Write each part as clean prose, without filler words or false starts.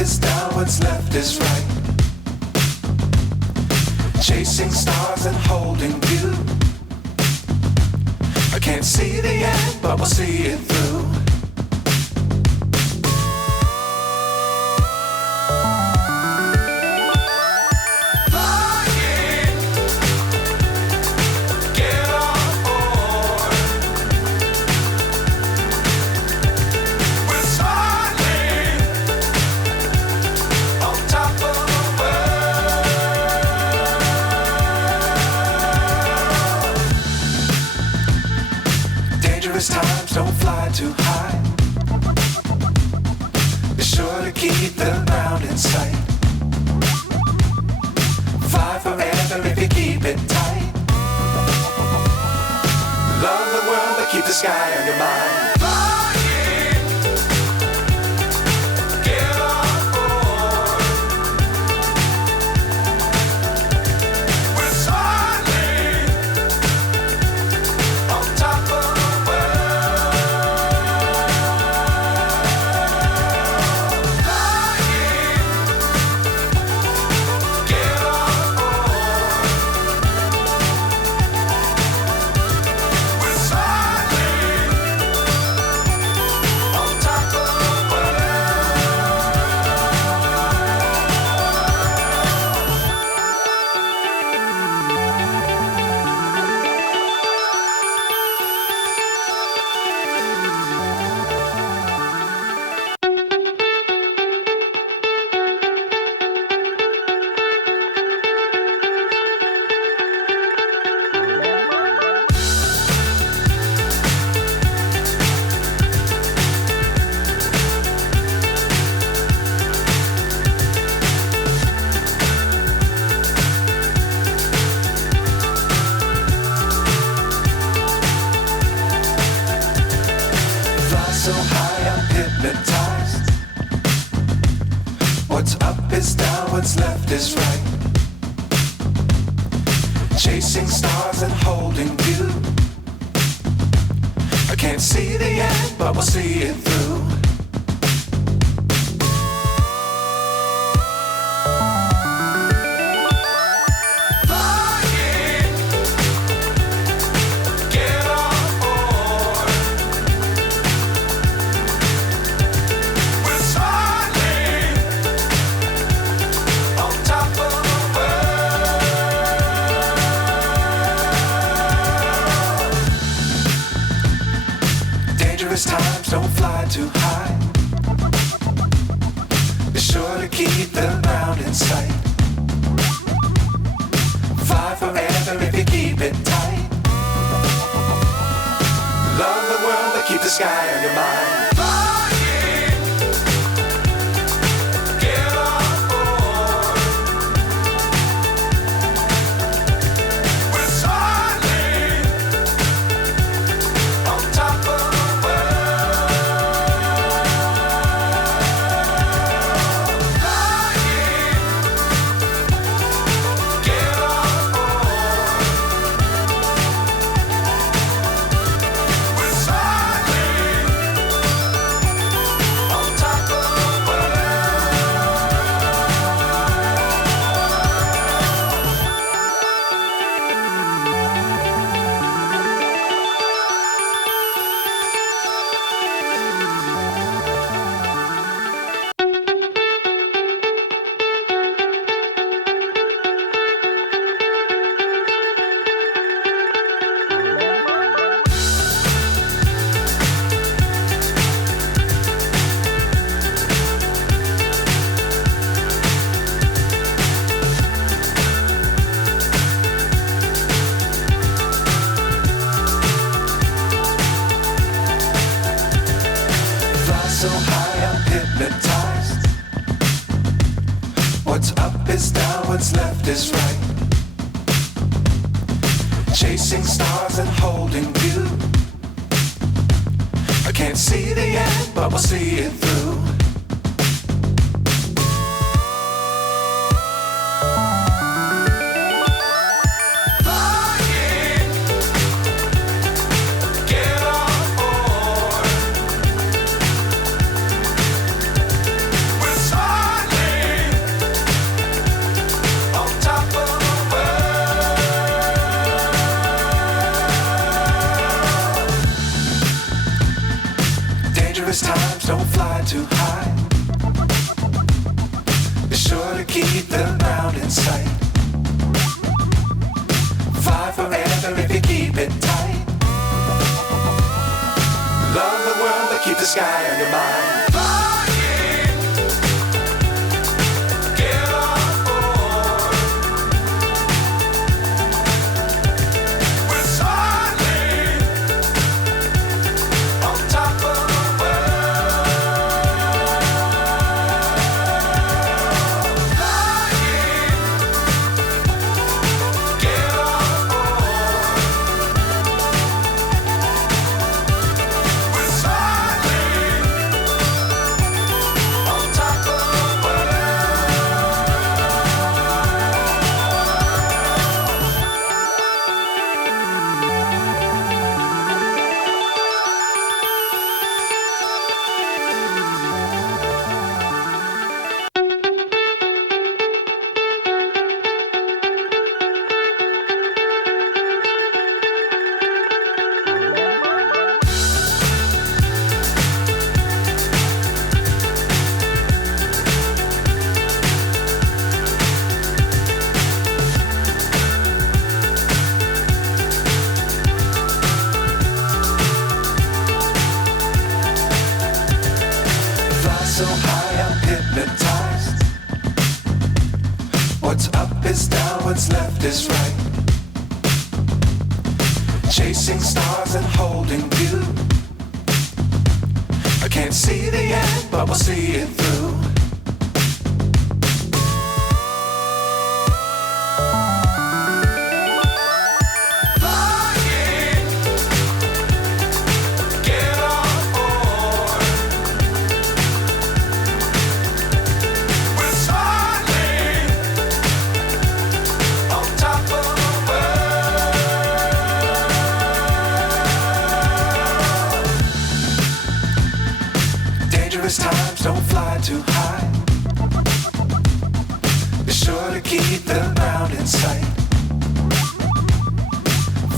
is down, what's left is right. Chasing stars and holding you. I can't see the end, but we'll see it through. Times don't fly too high. Be sure to keep the ground in sight. Fly forever if you keep it tight. Love the world but keep the sky on your mind. So high I'm hypnotized. What's up is down, what's left is right. Chasing stars and holding you. I can't see the end, but we'll see it through. Times don't fly too high. Be sure to keep the ground in sight. Fly forever if you keep it tight. Love the world but keep the sky on your mind. So high I'm hypnotized. What's up is down, what's left is right. Chasing stars and holding you. I can't see the end, but we'll see it through. We're times don't fly too high. Be sure to keep the ground in sight. Fly forever if you keep it tight. Love the world but keep the sky on your mind. So high I'm hypnotized. What's up is down, what's left is right. Chasing stars and holding you. I can't see the end, but we'll see it through. Times don't fly too high. Be sure to keep the ground in sight.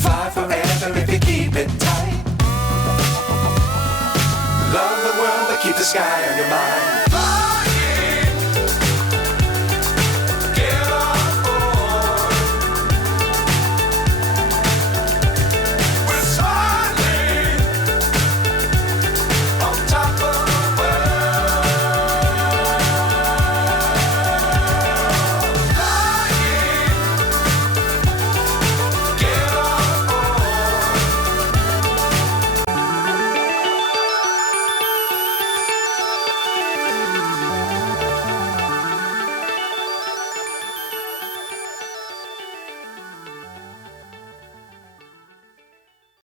Fly forever if you keep it tight. Love the world but keep the sky on your mind.